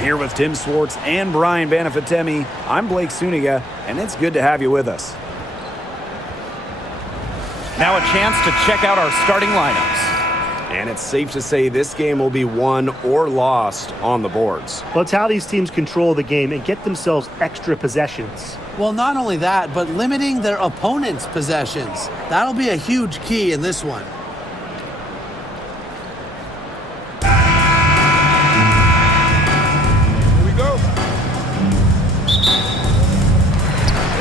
Here with Tim Swartz and Brian Banafitemi, I'm Blake Suniga, and it's good to have you with us. Now a chance to check out our starting lineups. And it's safe to say this game will be won or lost on the boards. Well, it's how these teams control the game and get themselves extra possessions. Well, not only that, but limiting their opponent's possessions. That'll be a huge key in this one. Here we go.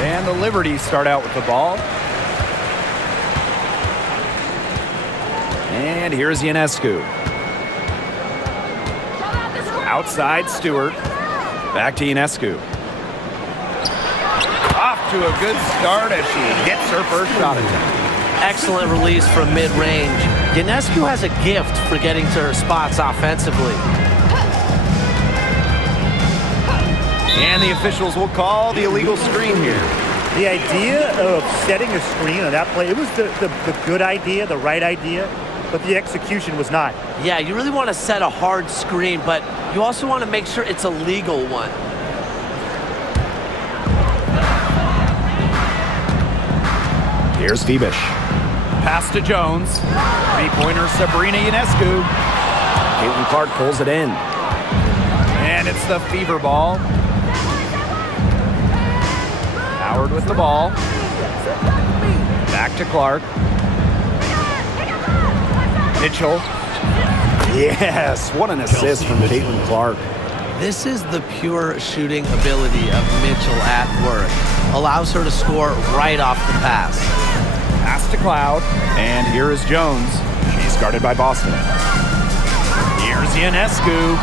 And the Liberties start out with the ball. And here's Ionescu. Outside Stewart. Back to Ionescu. Off to a good start as she hits her first shot attempt. Excellent release from mid-range. Ionescu has a gift for getting to her spots offensively. And the officials will call the illegal screen here. The idea of setting a screen on that play, it was the good idea, the right idea. But the execution was not. Yeah, you really want to set a hard screen, but you also want to make sure it's a legal one. Here's Phoebish. Pass to Jones. Three-pointer Sabrina Ionescu. CaitlinClark pulls it in. And it's the fever ball. Howard with the ball. Back to Clark. Mitchell. Yes, what an assist from CaitlinClark. This is the pure shooting ability of Mitchell at work. Allows her to score right off the pass. Pass to Cloud, and here is Jones. She's guarded by Boston. Here's Ionescu.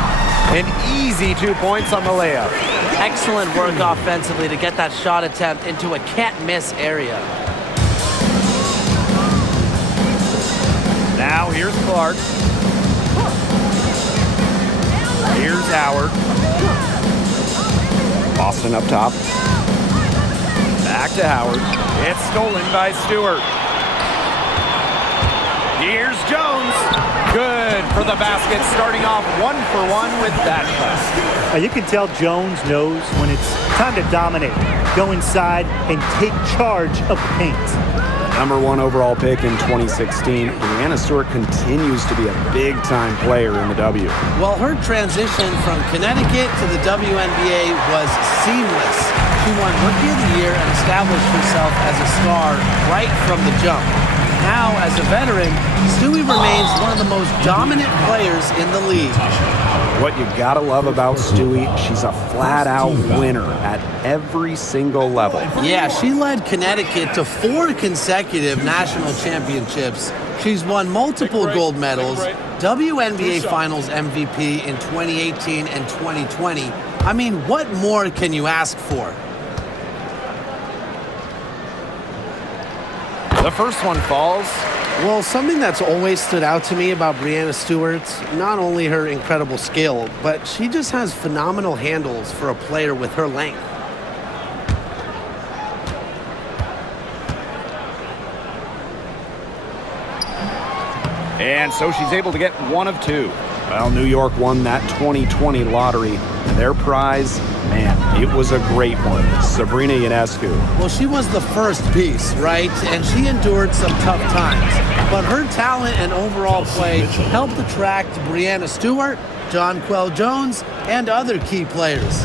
An easy 2 points on the layup. Excellent work offensively to get that shot attempt into a can't-miss area. Now here's Clark. Here's Howard. Boston up top. Back to Howard. It's stolen by Stewart. Here's Jones. Good for the basket, starting off 1-for-1 with that shot. You can tell Jones knows when it's time to dominate, go inside, and take charge of the paint. Number 1 overall pick in 2016, Breanna Stewart continues to be a big-time player in the W. Well, her transition from Connecticut to the WNBA was seamless. She won Rookie of the Year and established herself as a star right from the jump. Now, as a veteran, Stewie remains one of the most dominant players in the league. What you gotta love about Stewie, she's a flat-out winner at every single level. Yeah, she led Connecticut to 4 consecutive national championships. She's won multiple gold medals, WNBA Finals MVP in 2018 and 2020. I mean, what more can you ask for? The first one falls. Well, something that's always stood out to me about Breanna Stewart, not only her incredible skill, but she just has phenomenal handles for a player with her length. And so she's able to get 1 of 2. Well, New York won that 2020 lottery. Their prize, man, it was a great one. Sabrina Ionescu. Well, she was the first piece, right? And she endured some tough times. But her talent and overall play helped attract Breanna Stewart, Jonquel Jones, and other key players.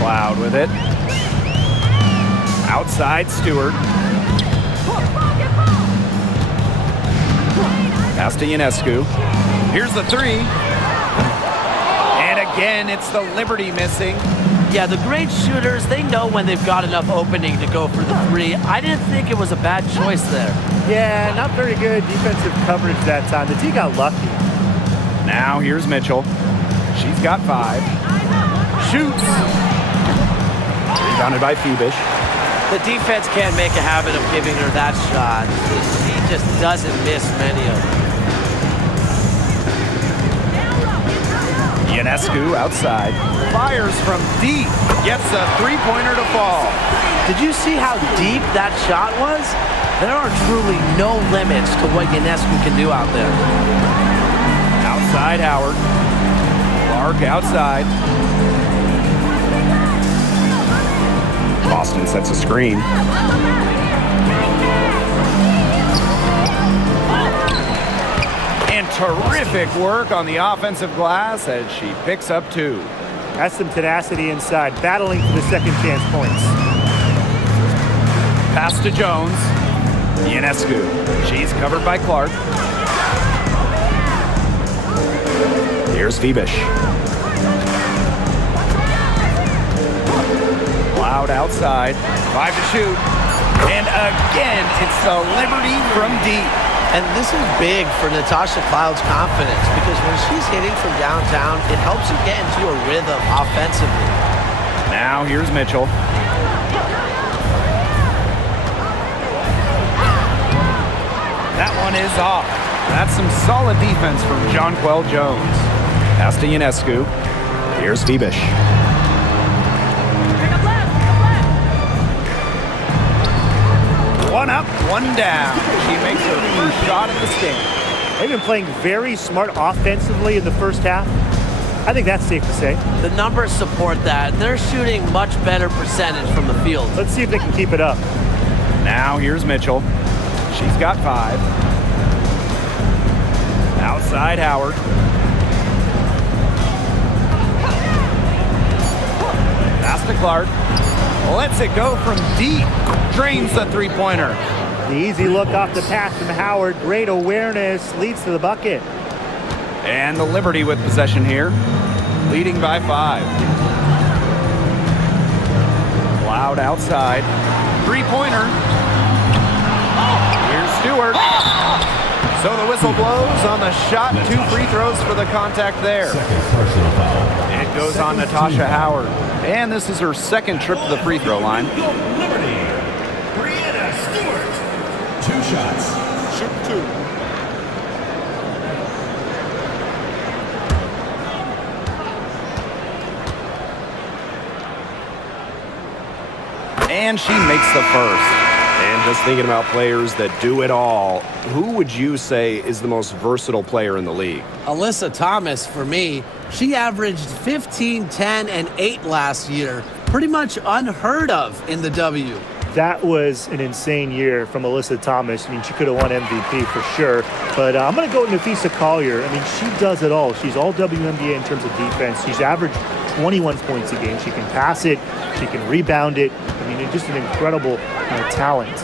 Cloud with it. Outside Stewart. Pass to Ionescu. Here's the 3. And again, it's the Liberty missing. Yeah, the great shooters, they know when they've got enough opening to go for the 3. I didn't think it was a bad choice there. Yeah, not very good defensive coverage that time. The D got lucky. Now here's Mitchell. She's got 5. Shoots. Rebounded by Phoebish. The defense can't make a habit of giving her that shot. She just doesn't miss many of them. Ionescu outside. Fires from deep. Gets a 3-pointer to fall. Did you see how deep that shot was? There are truly no limits to what Ionescu can do out there. Outside Howard. Clark outside. Boston sets a screen. And terrific work on the offensive glass as she picks up 2. That's some tenacity inside, battling for the second chance points. Pass to Jones. Ionescu. She's covered by Clark. Here's Fibish. Loud outside. 5 to shoot. And again, it's the Liberty from deep. And this is big for Natasha Cloud's confidence because when she's hitting from downtown, it helps her get into a rhythm offensively. Now here's Mitchell. That one is off. That's some solid defense from Jonquel Jones. Pass to Ionescu. Here's Fibish. One up, one down. She makes her first shot at the game. They've been playing very smart offensively in the first half. I think that's safe to say. The numbers support that. They're shooting much better percentage from the field. Let's see if they can keep it up. Now here's Mitchell. She's got 5. Outside Howard. Pass to Clark. Lets it go from deep. Drains the three-pointer. The easy look off the pass from Howard. Great awareness. Leads to the bucket. And the Liberty with possession here. Leading by 5. Loud outside. Three-pointer. Here's Stewart. So the whistle blows on the shot. 2 free throws for the contact there. It goes on Natasha Howard. And this is her second trip to the free throw line. Liberty. Brianna Stewart. 2 shots. Shoot 2. And she makes the first. And just thinking about players that do it all, who would you say is the most versatile player in the league? Alyssa Thomas, for me, she averaged 15, 10, and 8 last year. Pretty much unheard of in the W. That was an insane year from Alyssa Thomas. I mean, she could have won MVP for sure. But I'm going to go with Nafisa Collier. I mean, she does it all. She's all WNBA in terms of defense. She's averaged 21 points a game. She can pass it. She can rebound it. I mean, it's just an incredible talent.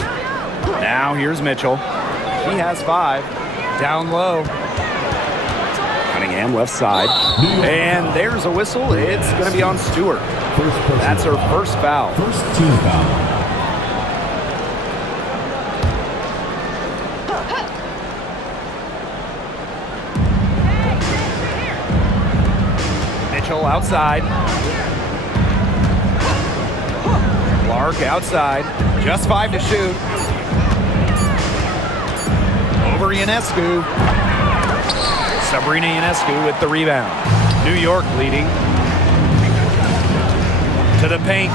Now here's Mitchell. She has 5. Down low. Cunningham left side. And there's a whistle. It's going to be on Stewart. That's her first foul. First team foul. Mitchell outside. Clark outside. Just 5 to shoot. Over Ionescu. Sabrina Ionescu with the rebound. New York leading. To the paint.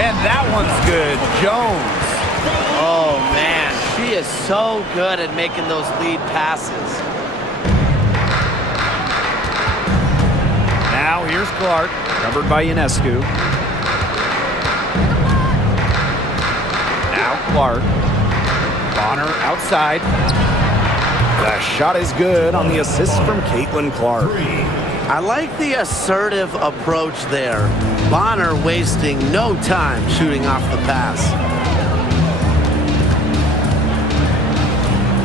And that one's good. Jones. Oh, man. She is so good at making those lead passes. Now here's Clark. Covered by Ionescu. Now Clark. Bonner outside. The shot is good on the assist from Caitlin Clark. I like the assertive approach there. Bonner wasting no time shooting off the pass.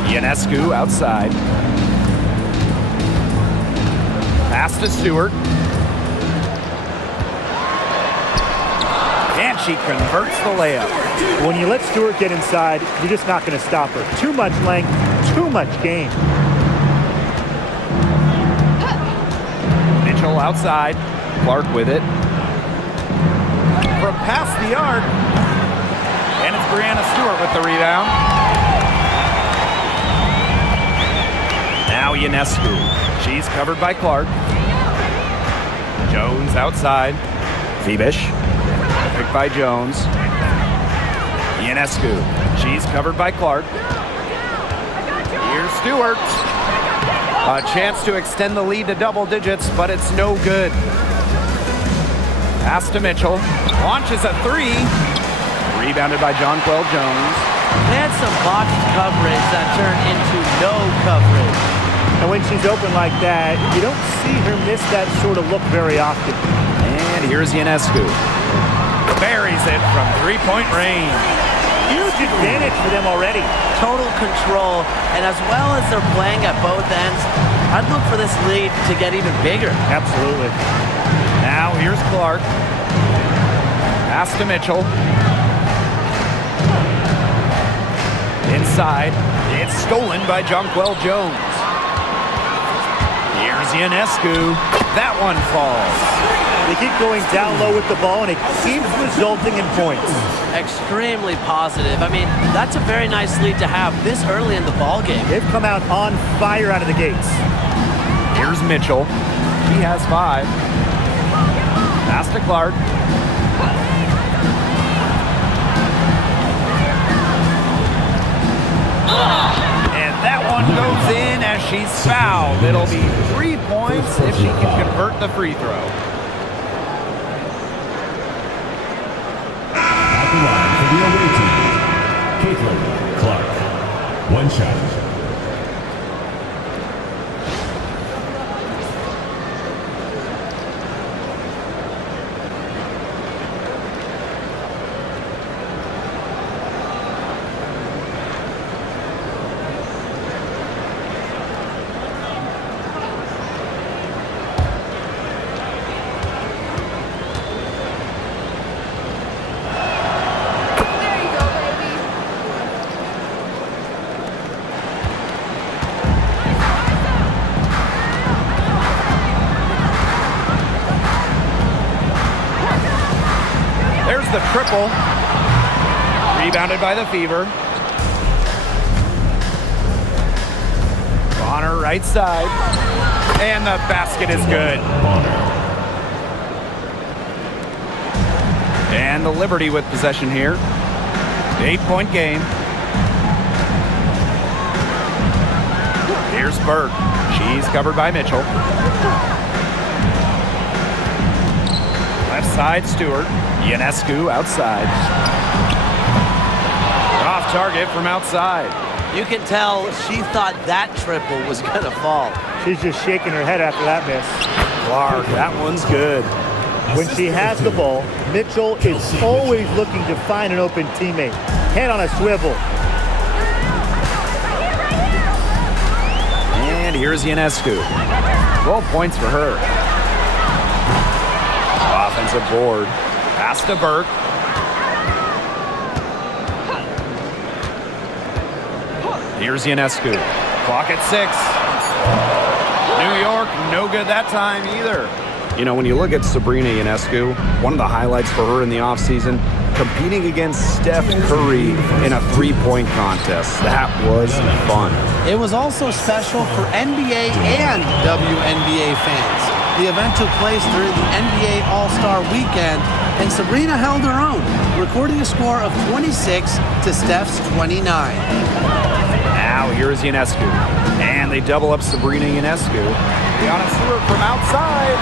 Ionescu outside. Pass to Stewart. And she converts the layup. When you let Stewart get inside, you're just not going to stop her. Too much length, too much game. Mitchell outside. Clark with it. From past the arc. And it's Brianna Stewart with the rebound. Now Ionescu. She's covered by Clark. Jones outside. Fibish. Picked by Jones. Ionescu. She's covered by Clark. Here's Stewart. A chance to extend the lead to double digits, but it's no good. Pass to Mitchell. Launches a three. Rebounded by Jonquel Jones. They had some botched coverage that turned into no coverage. And when she's open like that, you don't see her miss that sort of look very often. And here's Ionescu. Buries it from three-point range. Huge advantage for them already. Total control, and as well as they're playing at both ends, I'd look for this lead to get even bigger. Absolutely. Now here's Clark. Pass to Mitchell. Inside. It's stolen by Jonquel Jones. Here's Ionescu. That one falls. They keep going down low with the ball, and it keeps resulting in points. Extremely positive. I mean, that's a very nice lead to have this early in the ball game. They've come out on fire out of the gates. Here's Mitchell. He has 5. Pass to Clark. And that one goes in as she's fouled. It'll be 3 points if she can convert the free throw. At the line for the away team, Caitlin Clark. 1 shot. The triple. Rebounded by the Fever. Bonner right side. And the basket is good. And the Liberty with possession here. 8-point game. Here's Burke. She's covered by Mitchell. Left side, Stewart. Ionescu outside. Off target from outside. You can tell she thought that triple was going to fall. She's just shaking her head after that miss. Clark, that one's good. When she has the ball, Mitchell is always looking to find an open teammate. Head on a swivel. And here's Ionescu. 12 points for her. Offensive board. Pass to Burke. Here's Ionescu. Clock at 6. New York, no good that time either. You know, when you look at Sabrina Ionescu, one of the highlights for her in the offseason, competing against Steph Curry in a 3-point contest. That was fun. It was also special for NBA and WNBA fans. The event took place during the NBA All-Star Weekend, and Sabrina held her own, recording a score of 26 to Steph's 29. Now here's Ionescu, and they double up Sabrina Ionescu. Brianna Stewart from outside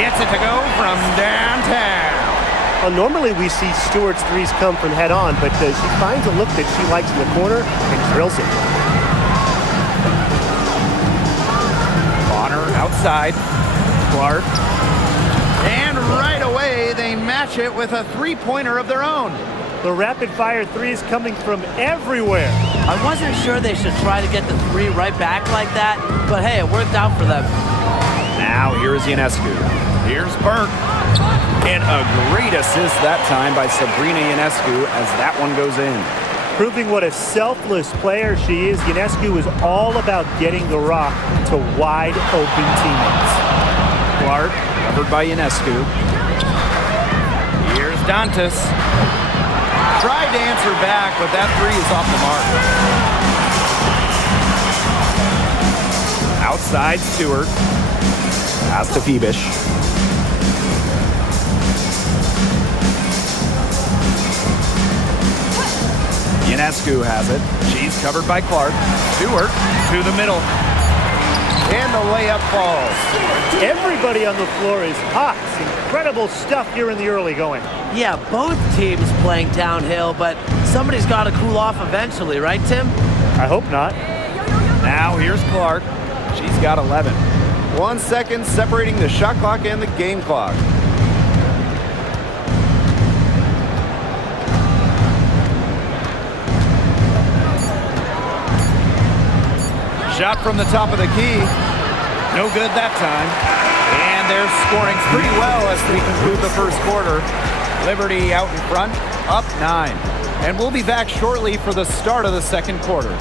gets it to go from downtown. Well, normally we see Stewart's threes come from head on, but she finds a look that she likes in the corner and drills it. Bonner outside. Clark. And right away, they match it with a 3-pointer of their own. The rapid-fire three is coming from everywhere. I wasn't sure they should try to get the 3 right back like that, but hey, it worked out for them. Now here's Ionescu. Here's Burke. And a great assist that time by Sabrina Ionescu as that one goes in. Proving what a selfless player she is, Ionescu is all about getting the rock to wide open teammates. Clark, covered by Ionescu. Here's Dantas. Tried to answer back, but that 3 is off the mark. Outside, Stewart. Pass to Phoebish. Ionescu has it. She's covered by Clark. Stewart to the middle. And the layup falls. Everybody on the floor is hot. Incredible stuff here in the early going. Yeah, both teams playing downhill, but somebody's got to cool off eventually, right, Tim? I hope not. Now here's Clark. She's got 11. 1 second separating the shot clock and the game clock. Shot from the top of the key. No good that time. And they're scoring pretty well as we conclude the first quarter. Liberty out in front, up 9. And we'll be back shortly for the start of the second quarter.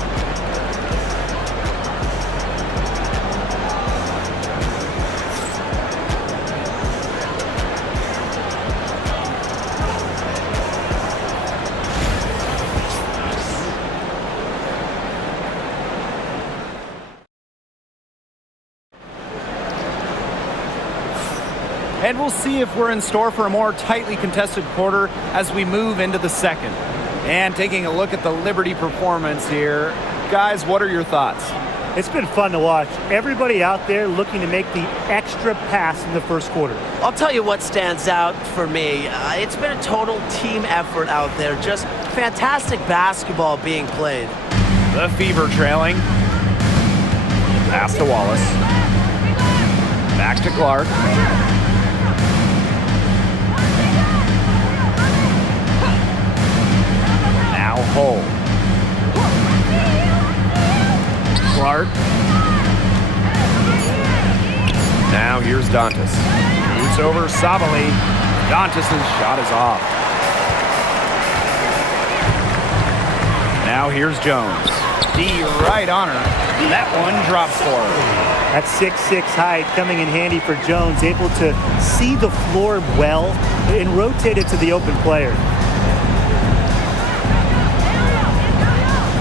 And we'll see if we're in store for a more tightly contested quarter as we move into the second. And taking a look at the Liberty performance here, guys, what are your thoughts? It's been fun to watch. Everybody out there looking to make the extra pass in the first quarter. I'll tell you what stands out for me. It's been a total team effort out there. Just fantastic basketball being played. The Fever trailing. Pass to Wallace. Back to Clark. Now Hull. Clark. Now here's Dantas. Shoots over Sabali. Dantas' shot is off. Now here's Jones. D right on her. That one drops for her. That 6'6" height coming in handy for Jones, able to see the floor well and rotate it to the open player.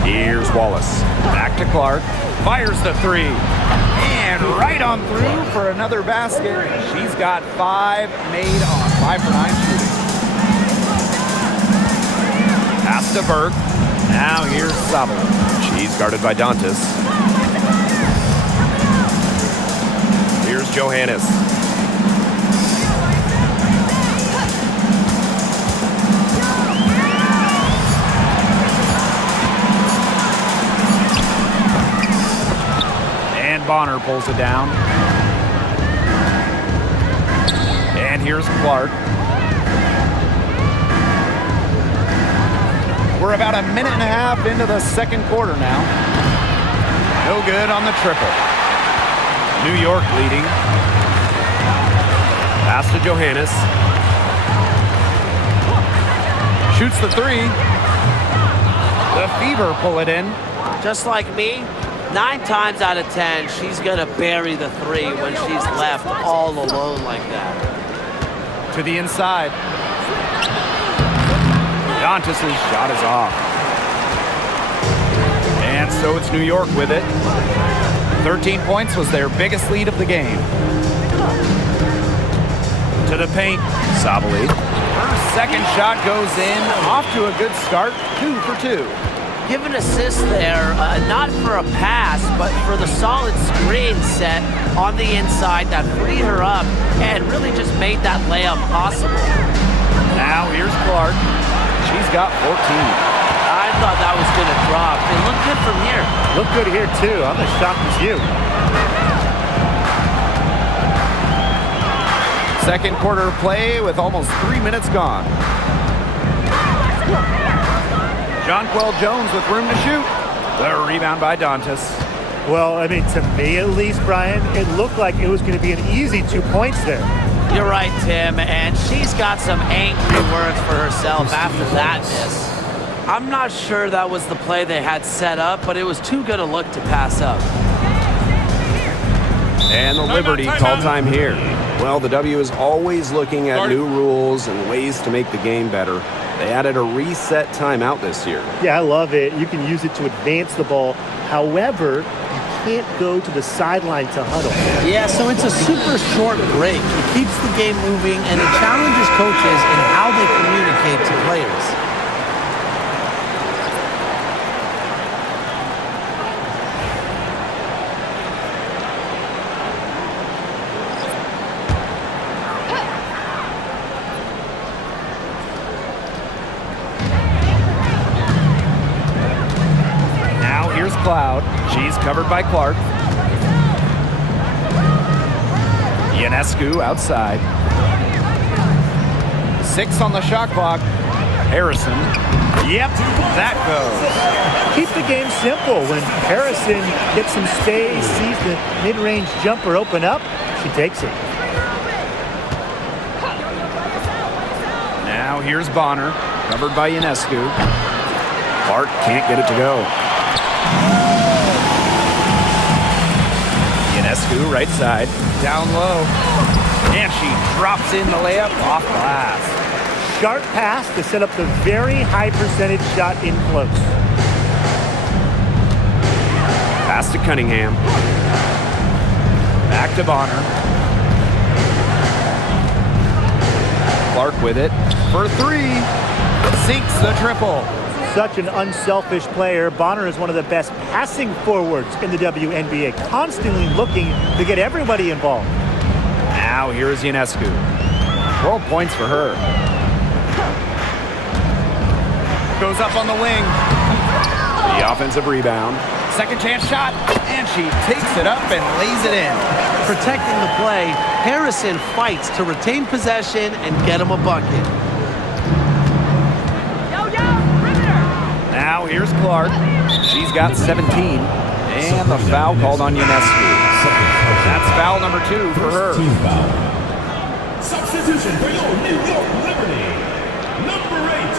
Here's Wallace. Back to Clark. Fires the three. And right on through for another basket. She's got 5 made on 5 for 9 shooting. Pass to Burke. Now here's Sabal. She's guarded by Dantas. Here's Johannes. And Bonner pulls it down. And here's Clark. We're about a minute and a half into the second quarter now. No good on the triple. New York leading. Pass to Johannes. Shoots the three. The Fever pull it in. Just like me, 9 times out of 10, she's going to bury the three when she's left all alone like that. To the inside. Dantas' shot is off. And so it's New York with it. 13 points was their biggest lead of the game. To the paint, Sabali. Her second shot goes in, off to a good start, 2 for 2. Give an assist there, not for a pass, but for the solid screen set on the inside that freed her up and really just made that layup possible. Now here's Clark. She's got 14. I thought that was going to drop. It looked good from here. Looked good here, too. I'm as shocked as you. Second quarter play with almost 3 minutes gone. Jonquel Jones with room to shoot. The rebound by Dantas. Well, I mean, to me at least, Brian, it looked like it was going to be an easy 2 points there. You're right, Tim, and she's got some angry words for herself after that miss. I'm not sure that was the play they had set up, but it was too good a look to pass up. And the Liberty call time here. Well, the W is always looking at new rules and ways to make the game better. They added a reset timeout this year. Yeah, I love it. You can use it to advance the ball. However, you can't go to the sideline to huddle. Yeah, so it's a super short break. It keeps the game moving, and it challenges coaches in how they communicate to players. Cloud. She's covered by Clark. Ionescu outside. 6 on the shot clock. Harrison. Yep, that goes. Keep the game simple. When Harrison gets some space, sees the mid-range jumper open up, she takes it. Now here's Bonner, covered by Ionescu. Clark can't get it to go. Ionescu, right side, down low. And she drops in the layup off glass. Sharp pass to set up the very high percentage shot in close. Pass to Cunningham. Back to Bonner. Clark with it for 3. Sinks the triple. Such an unselfish player. Bonner is one of the best passing forwards in the WNBA, constantly looking to get everybody involved. Now here's Ionescu. 12 points for her. Goes up on the wing. The offensive rebound. Second chance shot, and she takes it up and lays it in. Protecting the play, Harrison fights to retain possession and get him a bucket. Now here's Clark. She's got 17. And the foul called on Ionescu. That's foul number 2 for her. Team foul. Substitution for your New York Liberty. Number 8,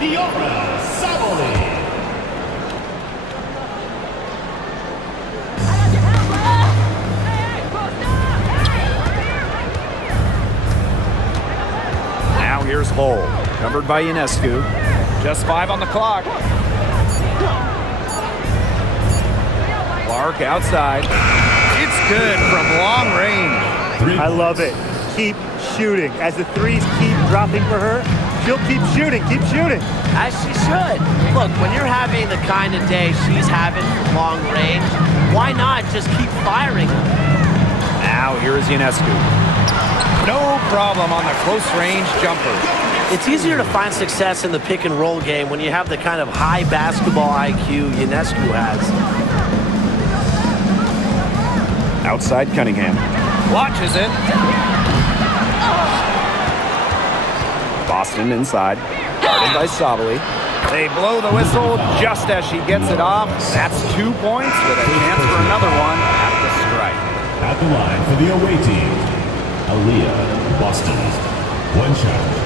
Diora Savoli. Now here's Hull, covered by Ionescu. Just 5 on the clock. Clark outside. It's good from long range. I love it. Keep shooting. As the threes keep dropping for her, she'll keep shooting, keep shooting. As she should. Look, when you're having the kind of day she's having from long range, why not just keep firing? Now here is Ionescu. No problem on the close range jumper. It's easier to find success in the pick and roll game when you have the kind of high basketball IQ Ionescu has. Outside Cunningham. Watches it. Boston inside. Guarded by Savoli. They blow the whistle just as she gets it off. That's 2 points with a chance for another one at the strike. At the line for the away team, Aaliyah, Boston. 1 shot.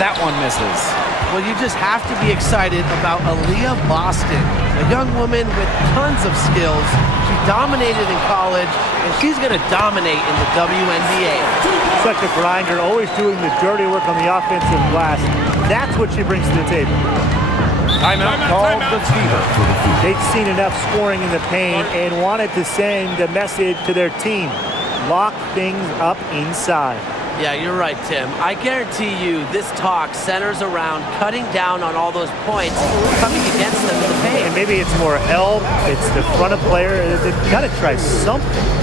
That one misses. Well, you just have to be excited about Aaliyah Boston, a young woman with tons of skills. She dominated in college, and she's going to dominate in the WNBA. Such a grinder, always doing the dirty work on the offensive glass. That's what she brings to the table. Timeout called the Fever. They've seen enough scoring in the paint and wanted to send a message to their team. Lock things up inside. Yeah, you're right, Tim. I guarantee you this talk centers around cutting down on all those points coming against them in the paint. And maybe it's more help, it's the front of player. They've got to try something.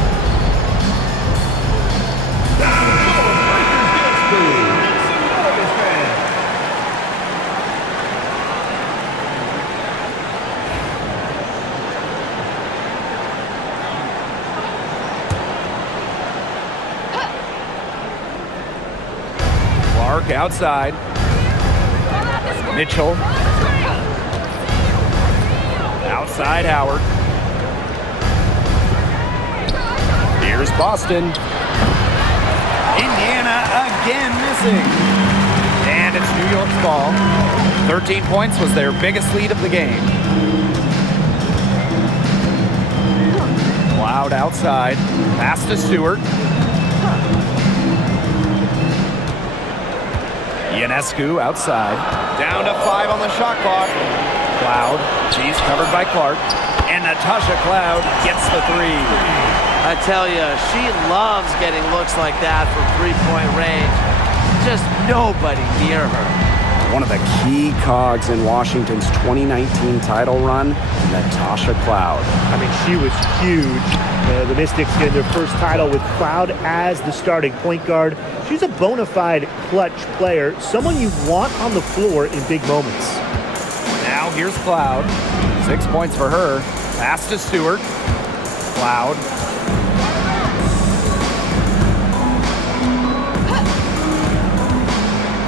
Clark outside. Mitchell. Outside Howard. Here's Boston. Indiana again missing. And it's New York's ball. 13 points was their biggest lead of the game. Cloud outside. Pass to Stewart. Ionescu outside. Down to 5 on the shot clock. Cloud. She's covered by Clark. And Natasha Cloud gets the 3. I tell you, she loves getting looks like that from three-point range. Just nobody near her. One of the key cogs in Washington's 2019 title run, Natasha Cloud. I mean, she was huge. The Mystics getting their first title with Cloud as the starting point guard. She's a bona fide clutch player, someone you want on the floor in big moments. Now here's Cloud. 6 points for her. Pass to Stewart. Cloud.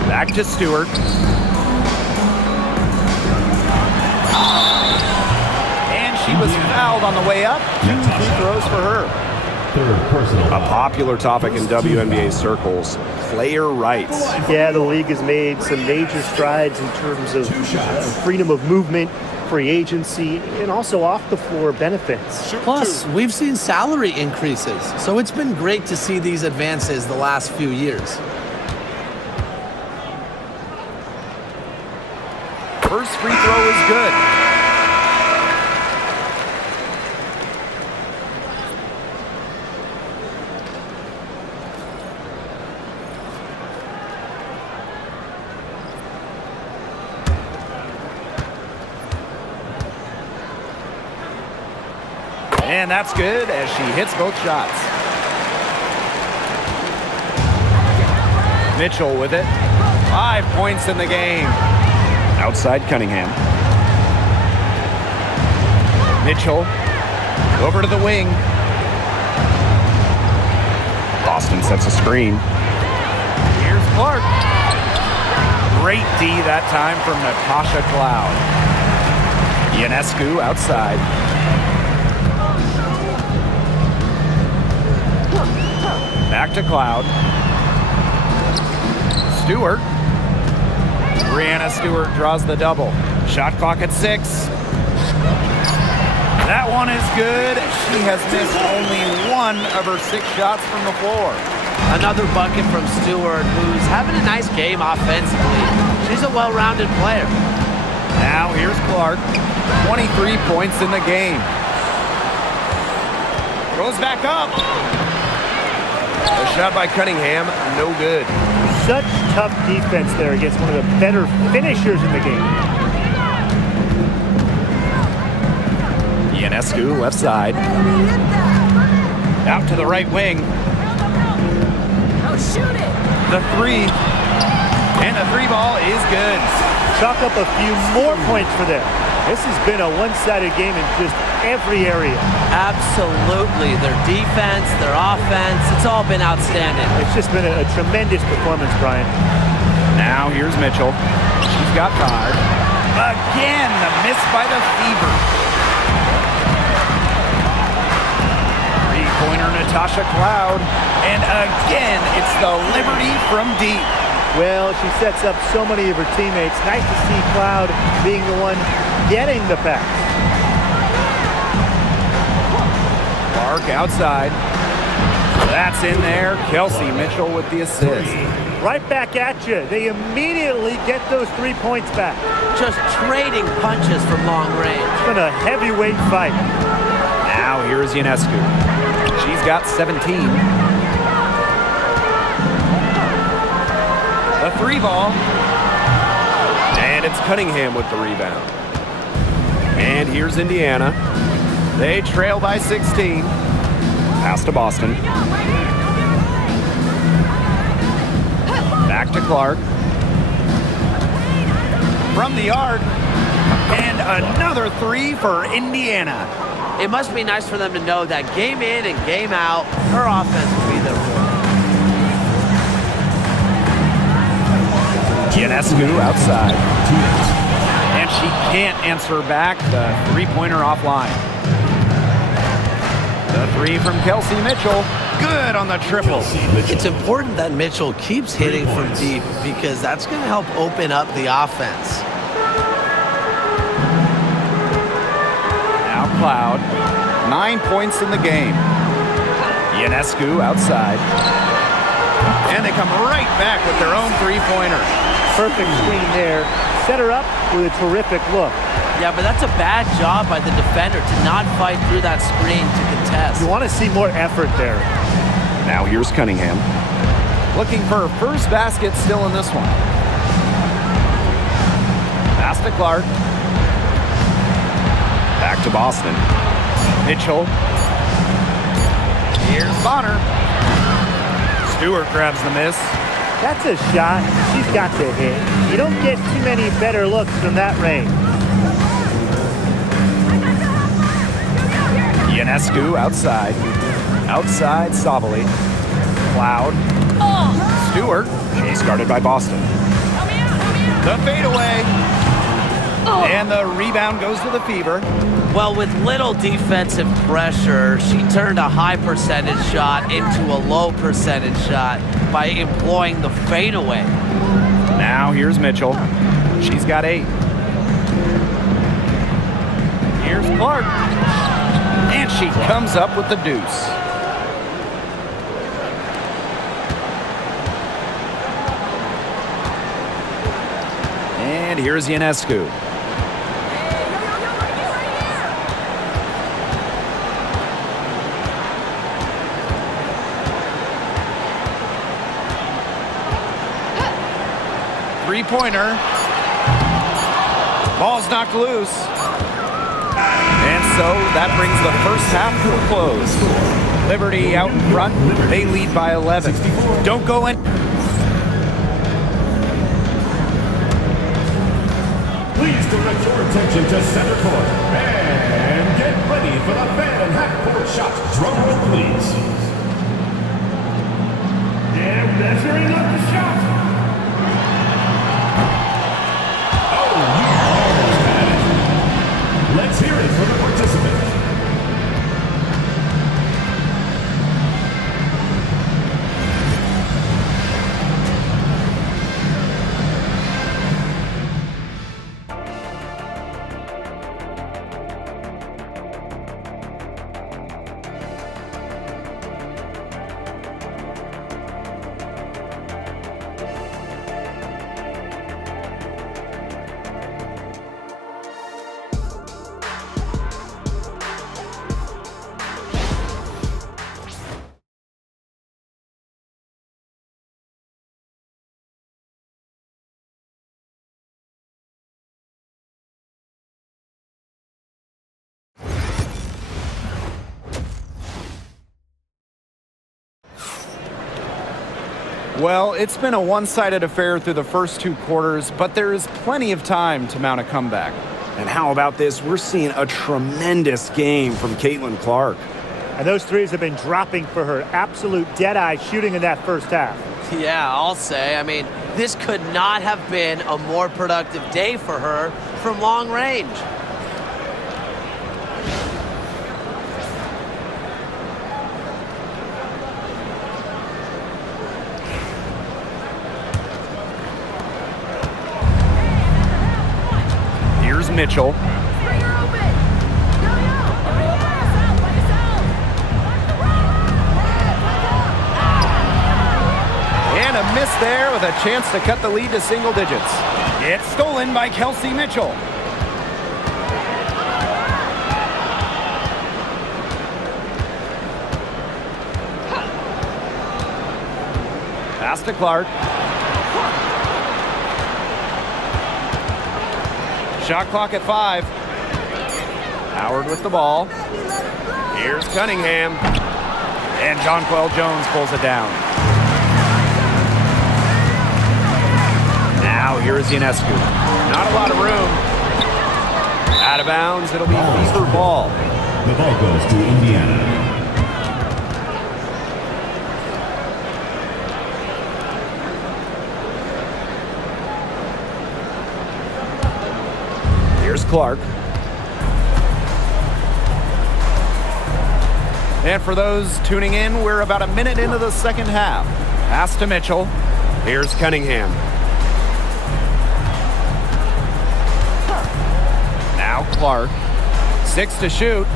Back to Stewart. And she was fouled on the way up. 2 free throws for her. Third personal. A popular topic in WNBA circles, player rights. Yeah, the league has made some major strides in terms of freedom of movement, free agency, and also off-the-floor benefits. Plus, we've seen salary increases, so it's been great to see these advances the last few years. First free throw is good. And that's good as she hits both shots. Mitchell with it. 5 points in the game. Outside Cunningham. Mitchell over to the wing. Boston sets a screen. Here's Clark. Great D that time from Natasha Cloud. Ionescu outside. Back to Cloud. Stewart. Brianna Stewart draws the double. Shot clock at 6. That one is good. She has missed only 1 of her 6 shots from the floor. Another bucket from Stewart, who's having a nice game offensively. She's a well-rounded player. Now here's Clark. 23 points in the game. Goes back up. A shot by Cunningham, no good. Such tough defense there against one of the better finishers in the game. Ionescu left side. Out to the right wing. Oh, shoot it! The 3. And the 3 ball is good. Chalk up a few more points for them. This has been a one-sided game in just every area. Absolutely. Their defense, their offense, it's all been outstanding. It's just been a tremendous performance, Brian. Now here's Mitchell. She's got 5. Again, the miss by the Fever. 3-pointer Natasha Cloud. And again, it's the Liberty from deep. Well, she sets up so many of her teammates. Nice to see Cloud being the one getting the pass. Clark outside. That's in there. Kelsey Mitchell with the assist. Right back at you. They immediately get those 3 points back. Just trading punches from long range. It's been a heavyweight fight. Now here's Ionescu. She's got 17. The 3 ball. And it's Cunningham with the rebound. And here's Indiana. They trail by 16. Pass to Boston. Back to Clark. From the arc. And another 3 for Indiana. It must be nice for them to know that game in and game out, her offense will be there for them. Ionescu outside. And she can't answer back the 3-pointer offline. The 3 from Kelsey Mitchell. Good on the triple. It's important that Mitchell keeps hitting from deep because that's going to help open up the offense. Now Cloud. 9 points in the game. Ionescu outside. And they come right back with their own 3-pointer. Perfect screen there. set her up with a terrific look. Yeah, but that's a bad job by the defender to not fight through that screen to contest. You want to see more effort there. Now here's Cunningham. Looking for her first basket still in this one. Pass to Clark. Back to Boston. Mitchell. Here's Bonner. Stewart grabs the miss. That's a shot she's got to hit. You don't get too many better looks from that range. Ionescu outside. Outside Savali. Cloud. Stewart. She's guarded by Boston. The fadeaway. And the rebound goes to the Fever. Well, with little defensive pressure, she turned a high percentage shot into a low percentage shot by employing the fadeaway. Now here's Mitchell. She's got 8. Here's Clark. And she comes up with the deuce. And here's Ionescu. Three-pointer. Ball's knocked loose. And so that brings the first half to a close. Liberty out in front. They lead by 11. Don't go in. Please direct your attention to center court and get ready for the fan half-court shot. Drum roll, please. And measuring up the shot. Oh, you almost had it. Let's hear it for the participant. Well, it's been a one-sided affair through the first 2 quarters, but there is plenty of time to mount a comeback. And how about this? We're seeing a tremendous game from Clark. And those threes have been dropping for her. Absolute dead-eye shooting in that first half. Yeah, I'll say. I mean, this could not have been a more productive day for her from long range. Here's Mitchell. And a miss there with a chance to cut the lead to single digits. It's stolen by Kelsey Mitchell. Pass to Clark. Shot clock at 5. Howard with the ball. Here's Cunningham. And Jonquel Jones pulls it down. Now here's Ionescu. Not a lot of room. Out of bounds. It'll be Fever ball. The ball goes to Indiana. Here's Clark. And for those tuning in, we're about a minute into the second half. Pass to Mitchell. Here's Cunningham. Now Clark. 6 to shoot.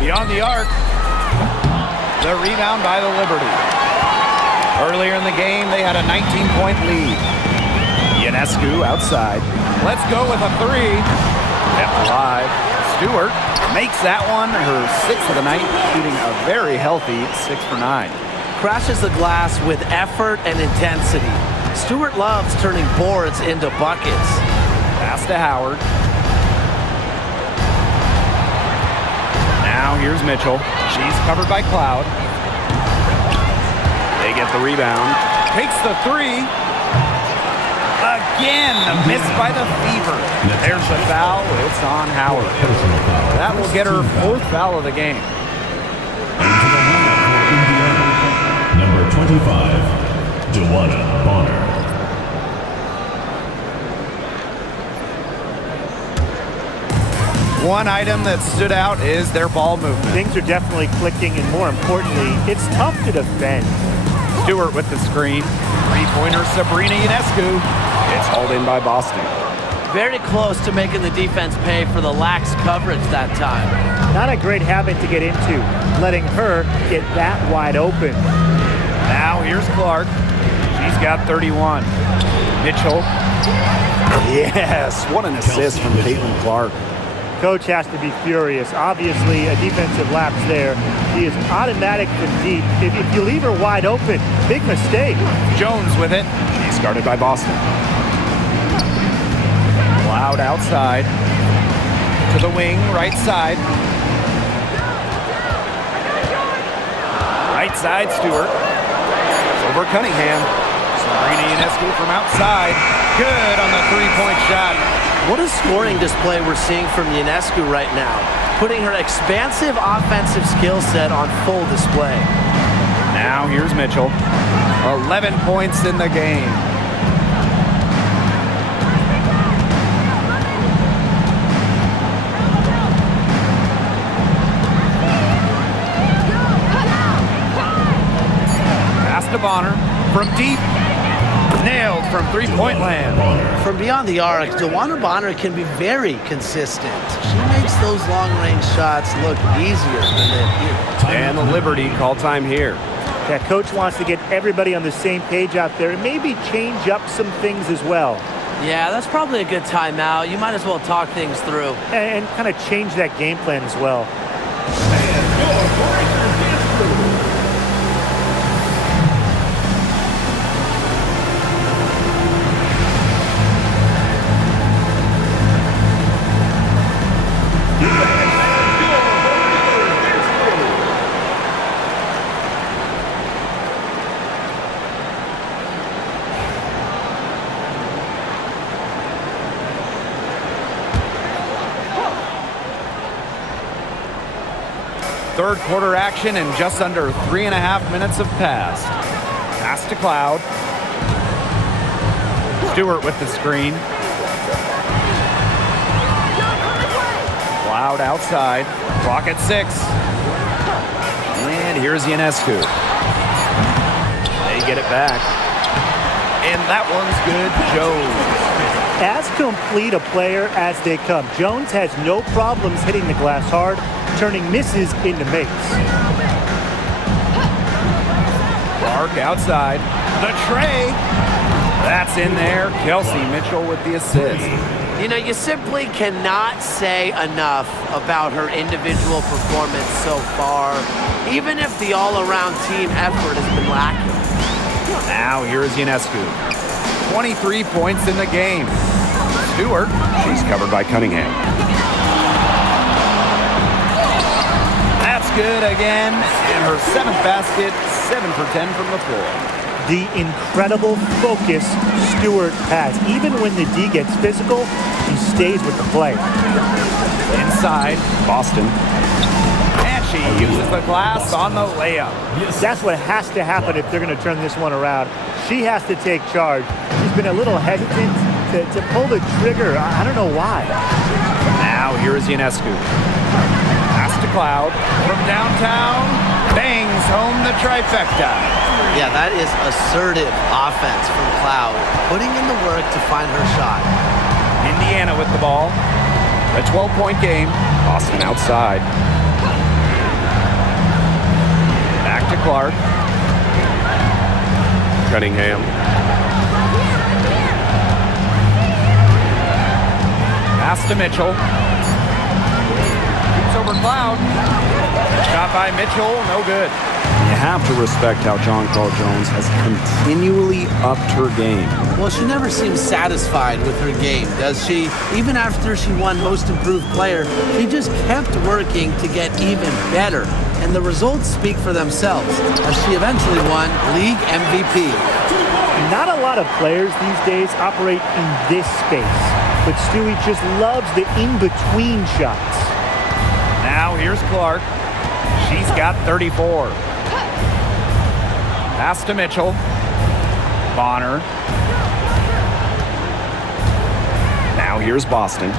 Beyond the arc. The rebound by the Liberty. Earlier in the game, they had a 19-point lead. Ionescu outside. Let's go with a three. Kept alive. Stewart makes that one her 6th of the night, shooting a very healthy 6 for 9. Crashes the glass with effort and intensity. Stewart loves turning boards into buckets. Pass to Howard. Now here's Mitchell. She's covered by Cloud. They get the rebound. Takes the three. Again, the miss by the Fever. There's the foul. It's on Howard. That will get her 4th foul of the game. Number 25, Joanna Bonner. One item that stood out is their ball movement. Things are definitely clicking, and more importantly, it's tough to defend. Stewart with the screen. Three-pointer Sabrina Ionescu. It's hauled in by Boston. Very close to making the defense pay for the lax coverage that time. Not a great habit to get into, letting her get that wide open. Now here's Clark. She's got 31. Mitchell. Yes, what an assist from Caitlin-Clark. Coach has to be furious. Obviously, a defensive lapse there. He is automatic from deep. If you leave her wide open, big mistake. Jones with it. She's guarded by Boston. Loud outside. To the wing, right side. Right side, Stewart. Over Cunningham. Sabrina Ionescu from outside. Good on the three-point shot. What a scoring display we're seeing from Ionescu right now, putting her expansive offensive skill set on full display. Now here's Mitchell. 11 points in the game. Pass to Bonner from deep. Nailed from three-point land. From beyond the arc, DeWanna Bonner can be very consistent. She makes those long-range shots look easier than they appear. And the Liberty call time here. Yeah, coach wants to get everybody on the same page out there and maybe change up some things as well. Yeah, that's probably a good timeout. You might as well talk things through. And kind of change that game plan as well. Third quarter action and just under 3.5 minutes have passed. Pass to Cloud. Stewart with the screen. Cloud outside. Clock at 6. And here's Ionescu. They get it back. And that one's good. Jones. As complete a player as they come, Jones has no problems hitting the glass hard, turning misses into makes. Clark outside. The tray. That's in there. Kelsey Mitchell with the assist. You know, you simply cannot say enough about her individual performance so far, even if the all-around team effort has been lacking. Now here's Ionescu. 23 points in the game. Stewart. She's covered by Cunningham. That's good again. And her 7th basket, 7 for 10 from the floor. The incredible focus Stewart has. Even when the D gets physical, he stays with the play. Inside. Boston. And she uses the glass on the layup. That's what has to happen if they're going to turn this one around. She has to take charge. She's been a little hesitant to pull the trigger. I don't know why. Now here's Ionescu. Pass to Cloud. From downtown, bangs home the trifecta. Yeah, that is assertive offense from Cloud, putting in the work to find her shot. Indiana with the ball. A 12-point game. Boston outside. Back to Clark. Cunningham. Pass to Mitchell. Shoots over Cloud. Shot by Mitchell, no good. You have to respect how John Carl Jones has continually upped her game. Well, she never seems satisfied with her game, does she? Even after she won Most Improved Player, she just kept working to get even better. And the results speak for themselves, as she eventually won League MVP. Not a lot of players these days operate in this space, but Stewie just loves the in-between shots. Now here's Clark. She's got 34. Pass to Mitchell. Bonner. Now here's Boston.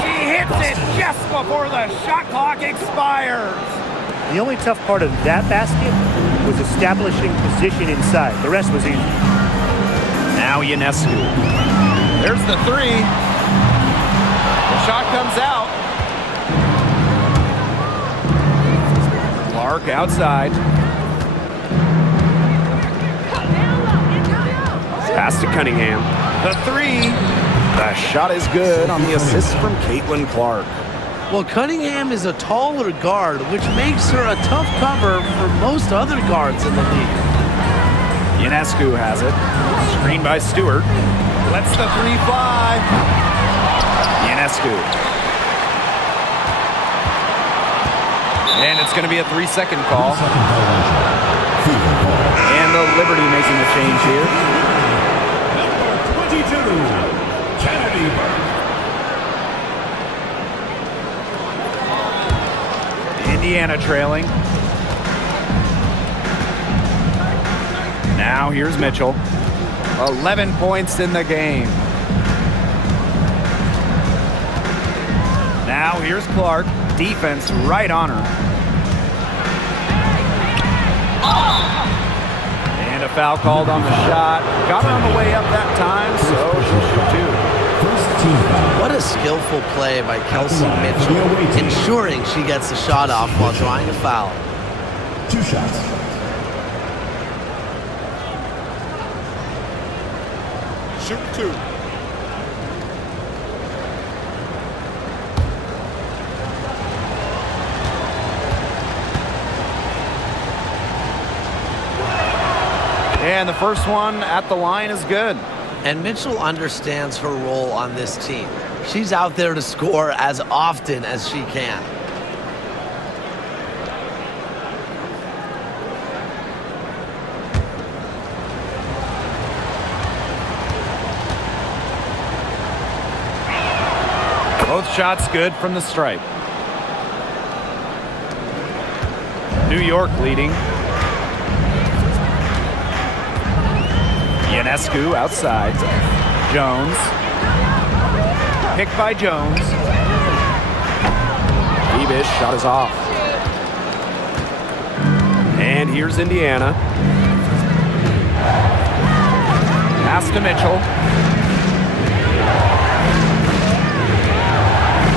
He hits it just before the shot clock expires. The only tough part of that basket was establishing position inside. The rest was easy. Now Ionescu. There's the three. The shot comes out. Clark outside. Pass to Cunningham. The three. The shot is good on the assist from Clark. Well, Cunningham is a taller guard, which makes her a tough cover for most other guards in the league. Ionescu has it. Screen by Stewart. Lets the three fly. Ionescu. And it's going to be a 3-second call. And the Liberty making a change here. Number 22, Kennedy Burke. Indiana trailing. Now here's Mitchell. 11 points in the game. Now here's Clark. Defense right on her. And a foul called on the shot. Got her on the way up that time, so she'll shoot two. What a skillful play by Kelsey Mitchell, ensuring she gets the shot off while drawing a foul. 2 shots. Shoot two. And the first one at the line is good. And Mitchell understands her role on this team. She's out there to score as often as she can. Both shots good from the stripe. New York leading. Ionescu outside. Jones. Picked by Jones. Bebish shot is off. And here's Indiana. Pass to Mitchell.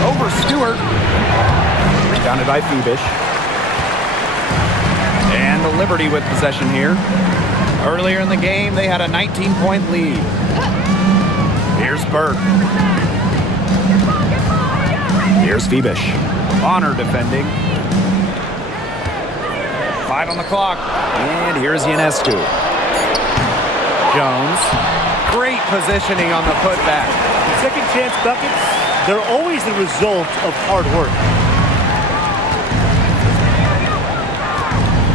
Over Stewart. Rebounded by Bebish. And the Liberty with possession here. Earlier in the game, they had a 19-point lead. Here's Burke. Here's Bebish. Bonner defending. 5 on the clock. And here's Ionescu. Jones. Great positioning on the putback. Second chance buckets, they're always the result of hard work.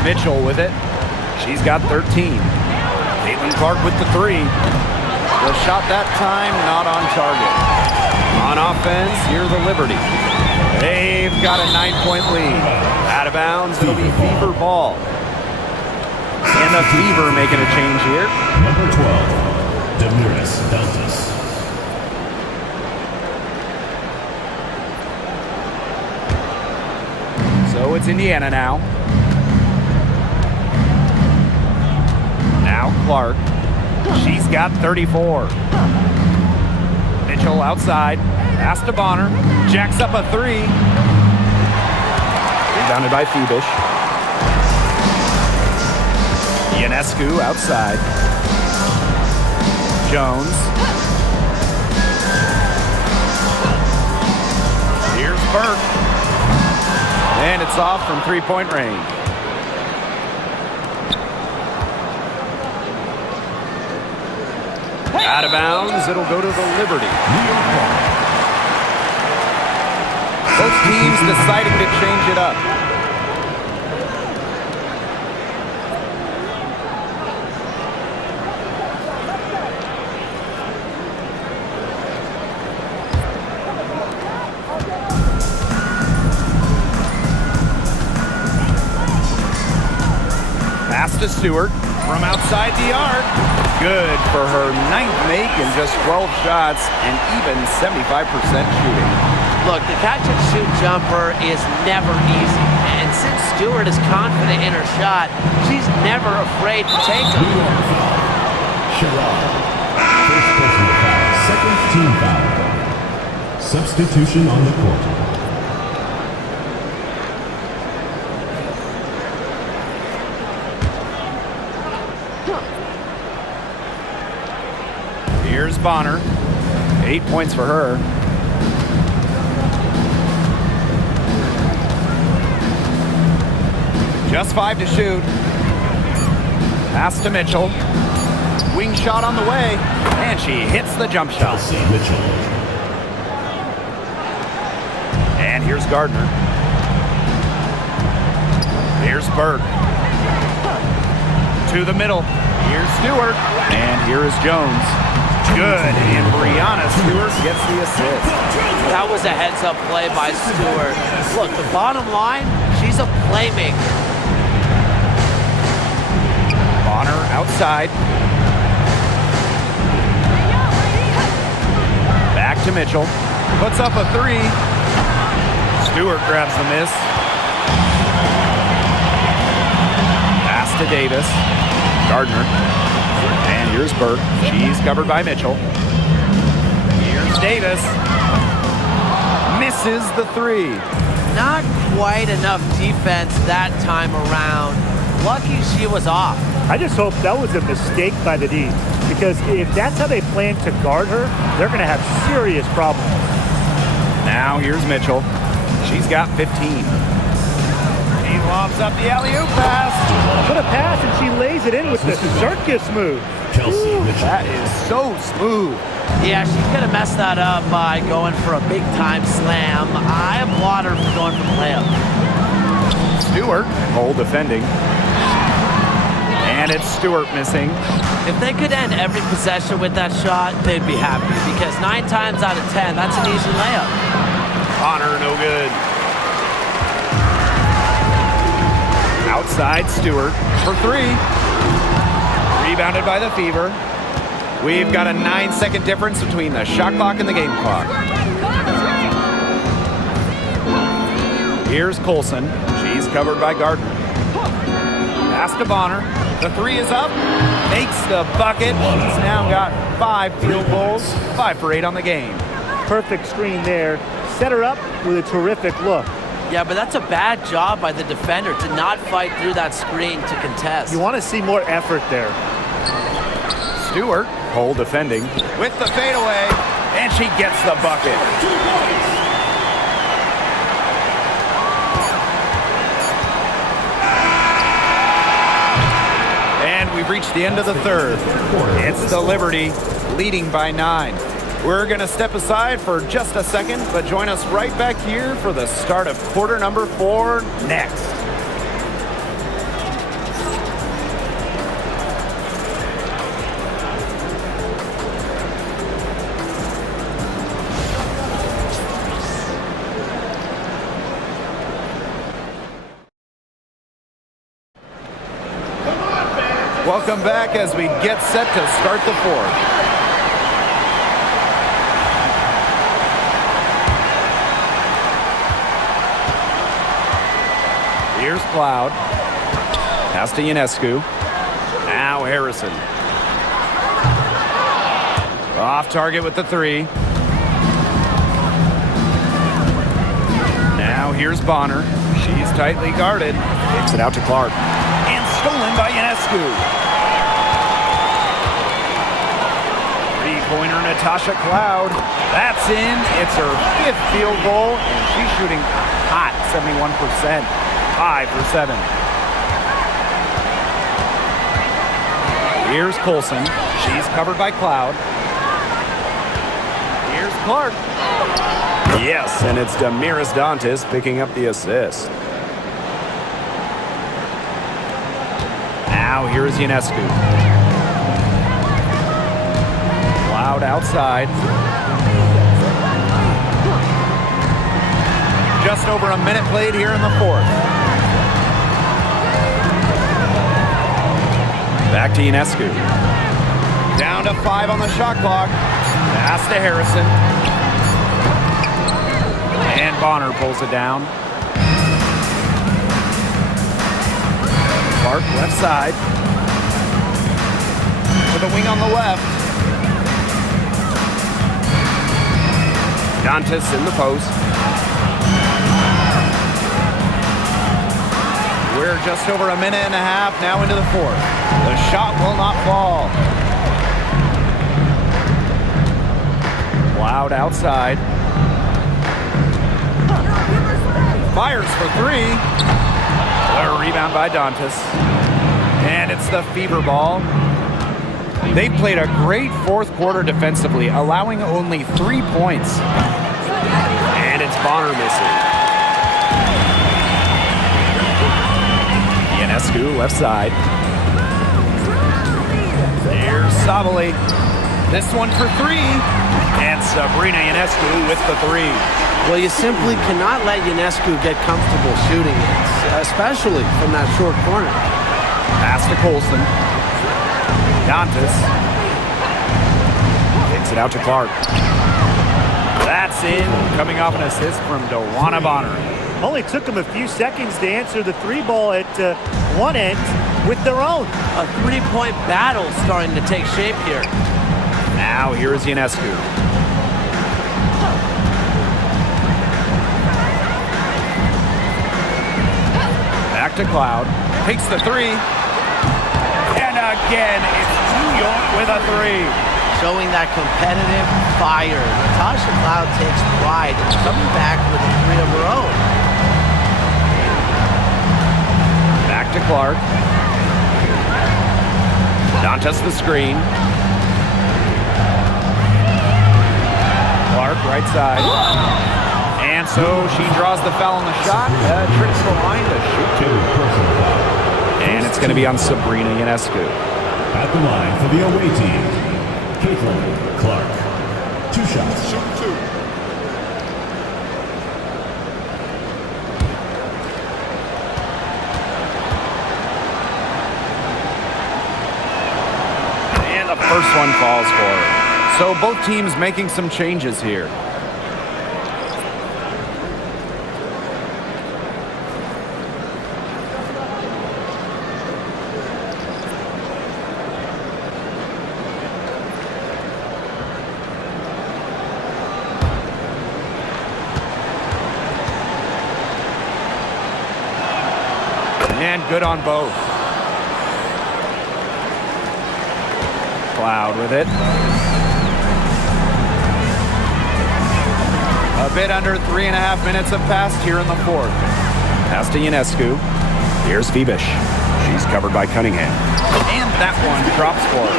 Mitchell with it. She's got 13. Caitlin Clark with the three. The shot that time not on target. On offense, here the Liberty. They've got a 9-point lead. Out of bounds, it'll be Fever ball. And the Fever making a change here. Number 12, Demiris Beltis. So it's Indiana now. Now Clark. She's got 34. Mitchell outside. Pass to Bonner. Jacks up a three. Rebounded by Phoebish. Ionescu outside. Jones. Here's Burke. And it's off from three-point range. Out of bounds, it'll go to the Liberty. Both teams deciding to change it up. Pass to Stewart from outside the arc. Good for her 9th make in just 12 shots and even 75% shooting. Look, the catch-and-shoot jumper is never easy. And since Stewart is confident in her shot, she's never afraid to take it. Sherrod. First personal foul. Second team foul. Substitution on the court. Here's Bonner. 8 points for her. Just 5 to shoot. Pass to Mitchell. Wing shot on the way. And she hits the jump shot. Mitchell. And here's Gardner. Here's Burke. To the middle. Here's Stewart. And here is Jones. Good. And Brianna Stewart gets the assist. That was a heads-up play by Stewart. Look, the bottom line, she's a playmaker. Bonner outside. Back to Mitchell. Puts up a 3. Stewart grabs the miss. Pass to Davis. Gardner. And here's Burke. She's covered by Mitchell. Here's Davis. Misses the 3. Not quite enough defense that time around. Lucky she was off. I just hope that was a mistake by the D, because if that's how they plan to guard her, they're going to have serious problems. Now here's Mitchell. She's got 15. She lobs up the alley-oop pass. What a pass, and she lays it in with the circus move. Kelsey Mitchell. That is so smooth. Yeah, she could have messed that up by going for a big-time slam. I applaud her for going for the layup. Stewart, hole defending. And it's Stewart missing. If they could end every possession with that shot, they'd be happy, because 9 times out of 10, that's an easy layup. Connor, no good. Outside Stewart for 3. Rebounded by the Fever. We've got a 9-second difference between the shot clock and the game clock. Here's Colson. She's covered by Gardner. Pass to Bonner. The 3 is up. Makes the bucket. She's now got 5 field goals. 5 for 8 on the game. Perfect screen there. Set her up with a terrific look. Yeah, but that's a bad job by the defender to not fight through that screen to contest. You want to see more effort there. Stewart, hole defending, with the fadeaway, and she gets the bucket. 2 points. And we've reached the end of the third. It's the Liberty leading by 9. We're going to step aside for just a second, but join us right back here for the start of quarter number 4 next. Welcome back as we get set to start the 4th. Here's Cloud. Pass to Ionescu. Now Harrison. Off target with the 3. Now here's Bonner. She's tightly guarded. Kicks it out to Clark. And stolen by Ionescu. Three-pointer Natasha Cloud. That's in. It's her 5th field goal, and she's shooting hot, 71%. 5 for 7. Here's Colson. She's covered by Cloud. Here's Clark. Yes, and it's Damiris Dantas picking up the assist. Now here is Ionescu. Cloud outside. Just over a minute played here in the 4th. Back to Ionescu. Down to 5 on the shot clock. Pass to Harrison. And Bonner pulls it down. Clark left side. With a wing on the left. Dantas in the post. We're just over a minute and a half now into the 4th. The shot will not fall. Cloud outside. Fires for 3. A rebound by Dantas. And it's the fever ball. They played a great 4th quarter defensively, allowing only 3 points. And it's Bonner missing. Ionescu left side. Here's Sabali. This one for 3. And Sabrina Ionescu with the 3. Well, you simply cannot let Ionescu get comfortable shooting it, especially from that short corner. Pass to Colson. Dantas. Kicks it out to Clark. That's in. Coming off an assist from Dewana Bonner. Only took them a few seconds to answer the 3 ball at one end with their own. A 3-point battle starting to take shape here. Now here is Ionescu. Back to Cloud. Takes the 3. And again, it's New York with a 3. Showing that competitive fire. Natasha Cloud takes pride in coming back with a 3 of her own. Back to Clark. Dantas the screen. Clark right side. And so she draws the foul on the shot. Trips the line to shoot 2. And it's going to be on Sabrina Ionescu. At the line for the away team, Clark. 2 shots. Shoot 2. And the first one falls for her. So both teams making some changes here. And good on both. Cloud with it. A bit under 3.5 minutes have passed here in the 4th. Pass to Ionescu. Here's Fibish. She's covered by Cunningham. And that one drops for her.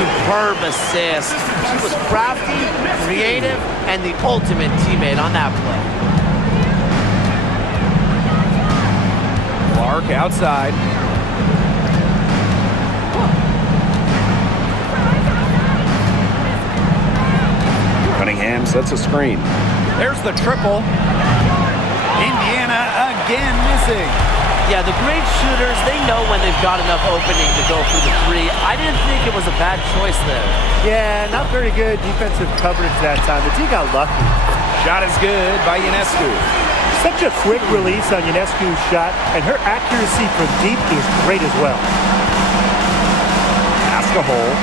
Superb assist. She was crafty, creative, and the ultimate teammate on that play. Clark outside. Cunningham sets a screen. There's the triple. Indiana again missing. Yeah, the great shooters, they know when they've got enough opening to go for the 3. I didn't think it was a bad choice there. Yeah, not very good defensive coverage that time. The team got lucky. Shot is good by Ionescu. Such a quick release on Ionescu's shot, and her accuracy from deep is great as well. Pass to Hole.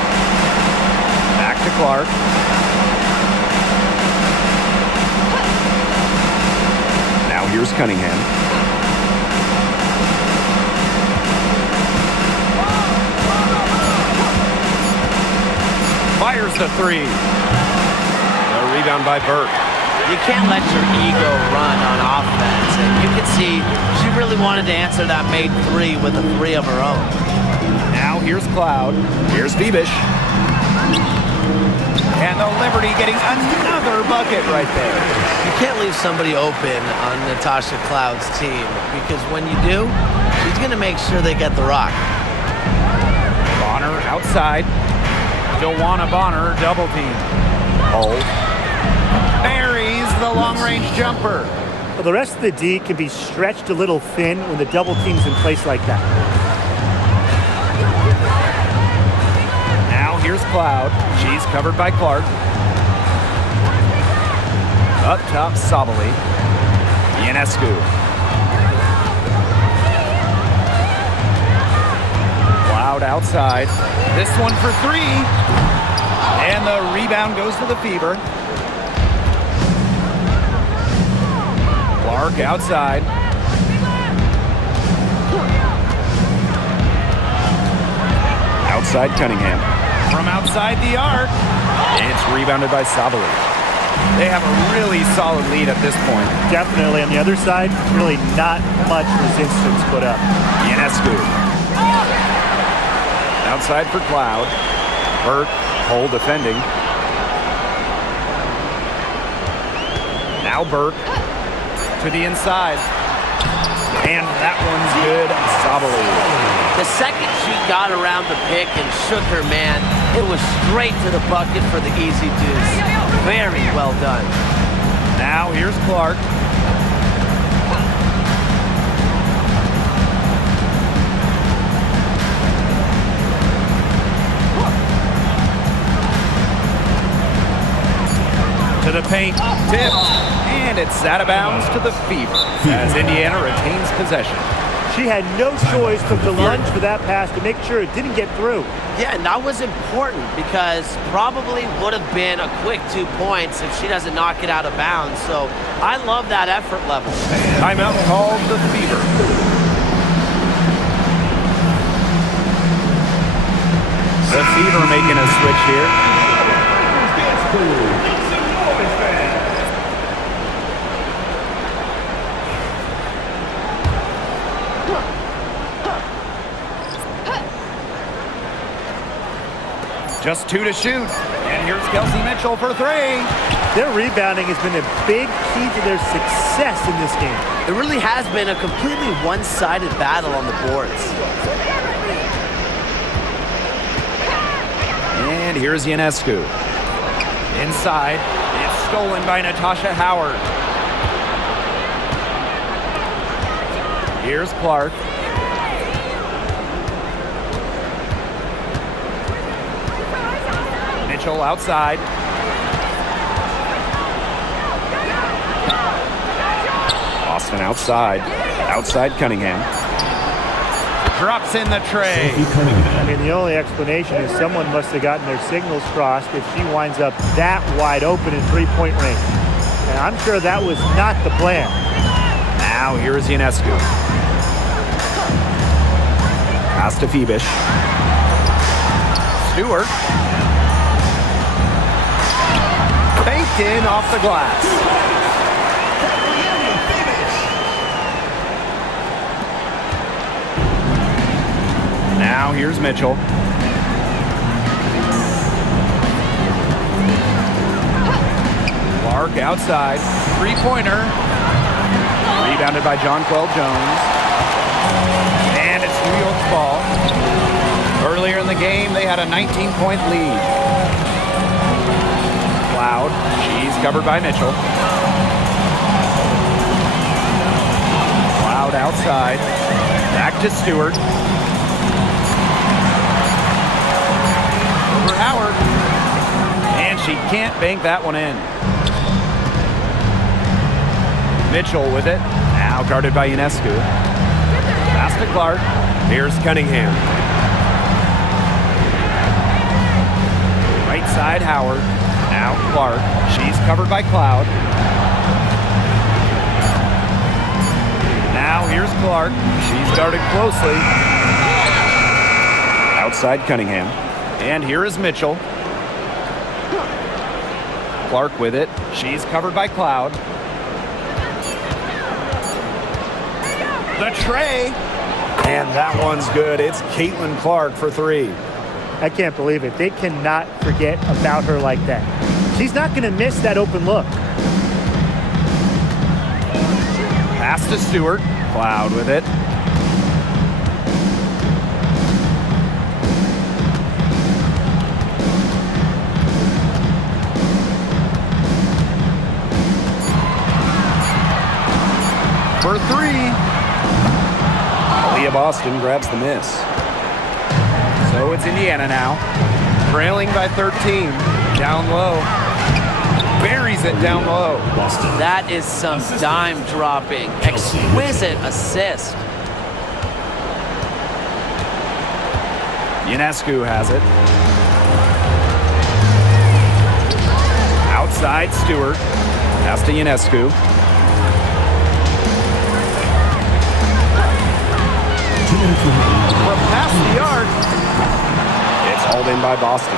Back to Clark. Now here's Cunningham. Fires the three. A rebound by Burke. You can't let your ego run on offense. And you can see she really wanted to answer that made three with a three of her own. Now here's Cloud. Here's Febish. And the Liberty getting another bucket right there. You can't leave somebody open on Natasha Cloud's team because when you do, she's going to make sure they get the rock. Bonner outside. Joanna Bonner double team. Hole. Buries the long-range jumper. Well, the rest of the D can be stretched a little thin when the double team's in place like that. Now here's Cloud. She's covered by Clark. Up top, Sabali. Ionescu. Cloud outside. This one for three. And the rebound goes to the Fever. Clark outside. Outside Cunningham. From outside the arc. It's rebounded by Sabali. They have a really solid lead at this point. Definitely on the other side, really not much resistance put up. Ionescu. Outside for Cloud. Burke, Hole defending. Now Burke to the inside. And that one's good. Sabali. The second she got around the pick and shook her man, it was straight to the bucket for the easy deuce. Very well done. Now here's Clark. To the paint, tipped, and it's out of bounds to the Fever as Indiana retains possession. She had no choice but to lunge for that pass to make sure it didn't get through. Yeah, and that was important because probably would have been a quick 2 points if she doesn't knock it out of bounds. So I love that effort level. Timeout called the Fever. The Fever making a switch here. Just 2 to shoot. And here's Kelsey Mitchell for 3. Their rebounding has been a big key to their success in this game. It really has been a completely one-sided battle on the boards. And here's Ionescu. Inside. It's stolen by Natasha Howard. Here's Clark. Mitchell outside. Austin outside. Outside Cunningham. Drops in the tray. I mean, the only explanation is someone must have gotten their signals crossed if she winds up that wide open in three-point range. And I'm sure that was not the plan. Now here's Ionescu. Pass to Febish. Stewart. Baked in off the glass. Now here's Mitchell. Clark outside. Three-pointer. Rebounded by Jonquel Jones. And it's New York's ball. Earlier in the game, they had a 19-point lead. Cloud. She's covered by Mitchell. Cloud outside. Back to Stewart. Over Howard. And she can't bank that one in. Mitchell with it. Now guarded by Ionescu. Pass to Clark. Here's Cunningham. Right side Howard. Now Clark. She's covered by Cloud. Now here's Clark. She's guarded closely. Outside Cunningham. And here is Mitchell. Clark with it. She's covered by Cloud. The tray. And that one's good. It's CaitlinClark for 3. I can't believe it. They cannot forget about her like that. She's not going to miss that open look. Pass to Stewart. Cloud with it. For 3. Leah Boston grabs the miss. So it's Indiana now. Trailing by 13. Down low. Buries it down low. That is some dime dropping. Exquisite assist. Ionescu has it. Outside Stewart. Pass to Ionescu. From past the arc. It's hauled in by Boston.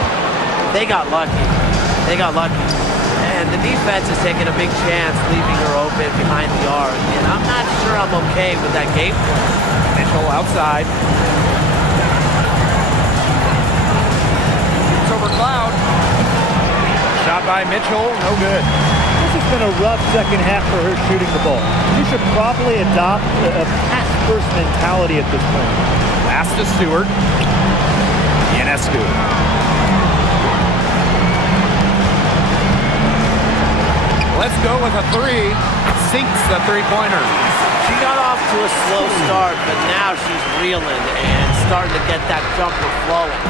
They got lucky. They got lucky. And the defense is taking a big chance leaving her open behind the arc. And I'm not sure I'm okay with that game plan. Mitchell outside. It's over Cloud. Shot by Mitchell, no good. This has been a rough second half for her shooting the ball. She should probably adopt a pass-first mentality at this point. Pass to Stewart. Ionescu. Let's go with a 3. Sinks the three-pointer. She got off to a slow start, but now she's reeling and starting to get that jumper flowing.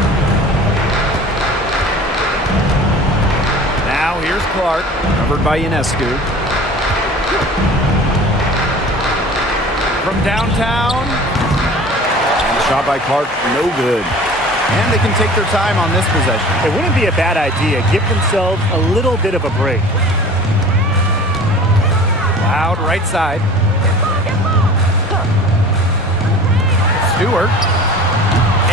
Now here's Clark, covered by Ionescu. From downtown. And the shot by Clark, no good. And they can take their time on this possession. It wouldn't be a bad idea. Give themselves a little bit of a break. Loud right side. Stewart.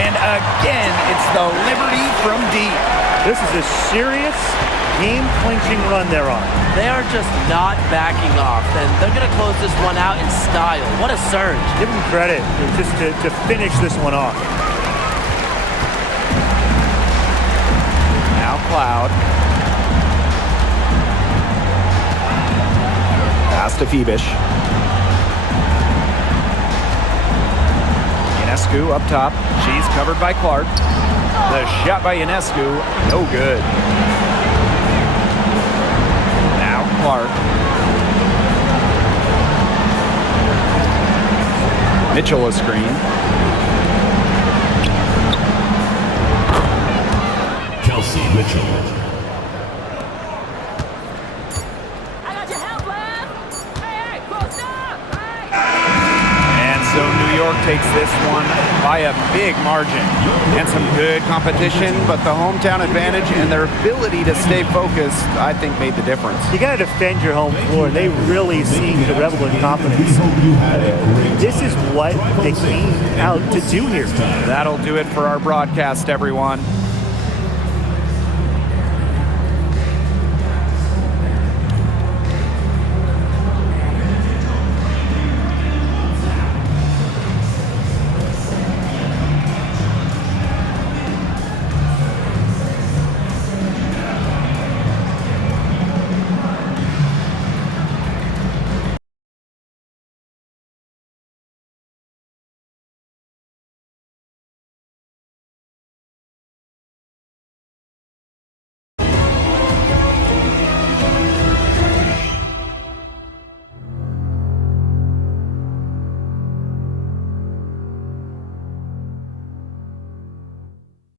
And again, it's the Liberty from deep. This is a serious game-clinching run they're on. They are just not backing off, and they're going to close this one out in style. What a surge. Give them credit just to finish this one off. Now Cloud. Pass to Phoebish. Ionescu up top. She's covered by Clark. The shot by Ionescu, no good. Now Clark. Mitchell a screen. Kelsey Mitchell. I got your help, lad. Hey, close up. Hey. And so New York takes this one by a big margin. And some good competition, but the hometown advantage and their ability to stay focused, I think, made the difference. You got to defend your home floor. They really seem to revel in confidence. This is what they came out to do here. That'll do it for our broadcast, everyone.